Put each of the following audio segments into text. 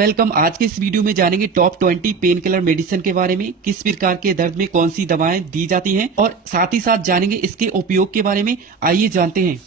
Welcome. आज के इस वीडियो में जानेंगे टॉप 20 पेन किलर मेडिसिन के बारे में, किस प्रकार के दर्द में कौन सी दवाएं दी जाती हैं और साथ ही साथ जानेंगे इसके उपयोग के बारे में। आइए जानते हैं।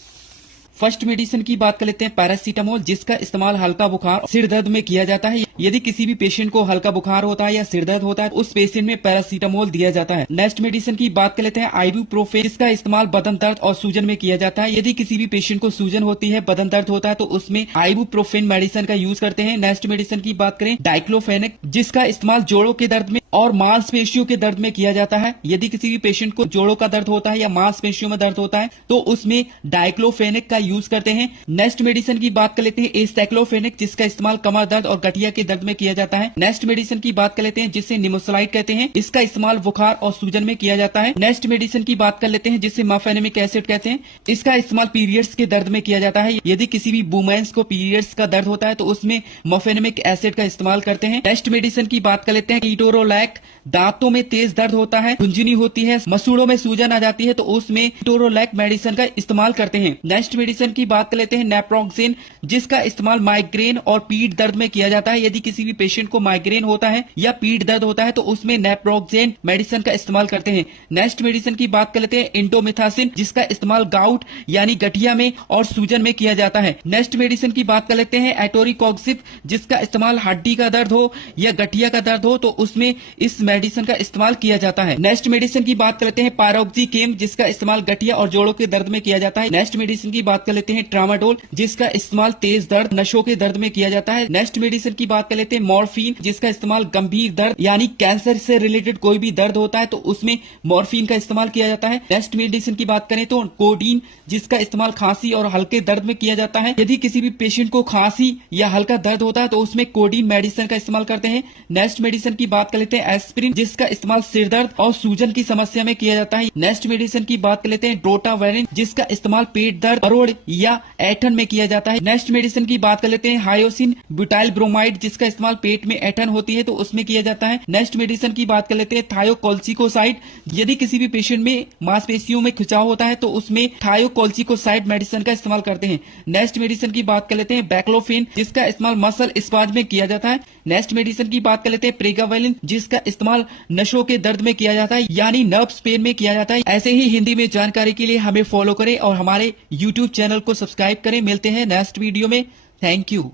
फर्स्ट मेडिसिन की बात कर लेते हैं पैरासीटामोल, जिसका इस्तेमाल हल्का बुखार और सिर दर्द में किया जाता है। यदि किसी भी पेशेंट को हल्का बुखार होता है या सिर दर्द होता है तो उस पेशेंट में पैरासीटामोल दिया जाता है। नेक्स्ट मेडिसिन की बात कर लेते हैं आइबुप्रोफेन, जिसका इस्तेमाल बदन दर्द और सूजन में किया जाता है। यदि किसी भी पेशेंट को सूजन होती है, बदन दर्द होता है तो उसमें आइबुप्रोफेन मेडिसिन का यूज करते हैं। नेक्स्ट मेडिसिन की बात करें डाइक्लोफेनेक, जिसका इस्तेमाल जोड़ों के दर्द में और मांसपेशियों के दर्द में किया जाता है। यदि किसी भी पेशेंट को जोड़ों का दर्द होता है या मांसपेशियों में दर्द होता है तो उसमें डाइक्लोफेनेक का यूज करते हैं। नेक्स्ट मेडिसिन की बात कर लेते हैं एस्टेक्लोफेनेक, जिसका इस्तेमाल कमर दर्द और गठिया के दर्द में किया जाता है। नेक्स्ट मेडिसिन की बात कर लेते हैं जिसे निमोसलाइड कहते हैं, इसका इस्तेमाल बुखार और सूजन में किया जाता है। नेक्स्ट मेडिसिन की बात कर लेते हैं जिसे मफेनेमिक एसिड कहते हैं, इसका इस्तेमाल पीरियड्स के दर्द में किया जाता है। यदि किसी भी वुमेन्स को पीरियड्स का दर्द होता है तो उसमें मफेनेमिक एसिड का इस्तेमाल करते हैं। नेक्स्ट मेडिसिन की बात कर लेते हैं कीटोरोलैक, दांतों में तेज दर्द होता है, खुंजनी होती है, मसूड़ों में सूजन आ जाती है तो उसमें कीटोरोलैक मेडिसिन का इस्तेमाल करते हैं। नेक्स्ट मेडिसिन की बात कर लेते हैं नेप्रोक्सेन, जिसका इस्तेमाल माइग्रेन और पीठ दर्द में किया जाता है। यदि किसी भी पेशेंट को माइग्रेन होता है या पीठ दर्द होता है तो उसमें नेप्रोक्सेन मेडिसिन का इस्तेमाल करते हैं। नेक्स्ट मेडिसिन की बात कर लेते हैं इंडोमिथासिन, जिसका इस्तेमाल गाउट यानी गठिया में और सूजन में किया जाता है। नेक्स्ट मेडिसिन की बात कर लेते हैं एटोरिकॉक्सिब, जिसका इस्तेमाल हड्डी का दर्द हो या गठिया का दर्द हो तो उसमें इस मेडिसिन का इस्तेमाल किया जाता है। नेक्स्ट मेडिसिन की बात कर लेते हैं पायरोक्सिकेम, जिसका इस्तेमाल गठिया और जोड़ों के दर्द में किया जाता है। नेक्स्ट मेडिसिन की बात कर लेते हैं ट्रामाडोल, जिसका इस्तेमाल तेज दर्द, नशों के दर्द में किया जाता है। नेक्स्ट मेडिसिन की बात कर लेते हैं मॉर्फिन, जिसका इस्तेमाल गंभीर दर्द यानी कैंसर से रिलेटेड कोई भी दर्द होता है तो उसमें मॉर्फिन का इस्तेमाल किया जाता है। नेक्स्ट मेडिसिन की बात करें तो कोडीन, जिसका इस्तेमाल खांसी और हल्के दर्द में किया जाता है। यदि किसी भी पेशेंट को खांसी या हल्का दर्द होता है तो उसमें कोडीन मेडिसिन का इस्तेमाल करते हैं। नेक्स्ट मेडिसिन की बात कर लेते हैं एस्पिरिन, जिसका इस्तेमाल सिर दर्द और सूजन की समस्या में किया जाता है। नेक्स्ट मेडिसिन की बात कर लेते हैं ड्रोटावेरिन, जिसका इस्तेमाल पेट दर्द, मरोड़ या ऐठन में किया जाता है। नेक्स्ट मेडिसिन की बात कर लेते हैं हायोसिन ब्यूटाइल ब्रोमाइड, जिसका इस्तेमाल पेट में ऐठन होती है तो उसमें किया जाता है। नेक्स्ट मेडिसिन की बात कर लेते हैं थायोकोल्चिकोसाइड, यदि किसी भी पेशेंट में मांसपेशियों में खिंचाव होता है तो उसमें थायोकोल्चिकोसाइड मेडिसिन का इस्तेमाल करते हैं। नेक्स्ट मेडिसिन की बात कर लेते हैं बैक्लोफेन, जिसका इस्तेमाल मसल स्पाज में किया जाता है। नेक्स्ट मेडिसिन की बात कर लेते हैं प्रेगावेलिन, जिसका इस्तेमाल नसों के दर्द में किया जाता है यानी नर्व्स पेन में किया जाता है। ऐसे ही हिंदी में जानकारी के लिए हमें फॉलो करें और हमारे YouTube चैनल को सब्सक्राइब करें। मिलते हैं नेक्स्ट वीडियो में। Thank you.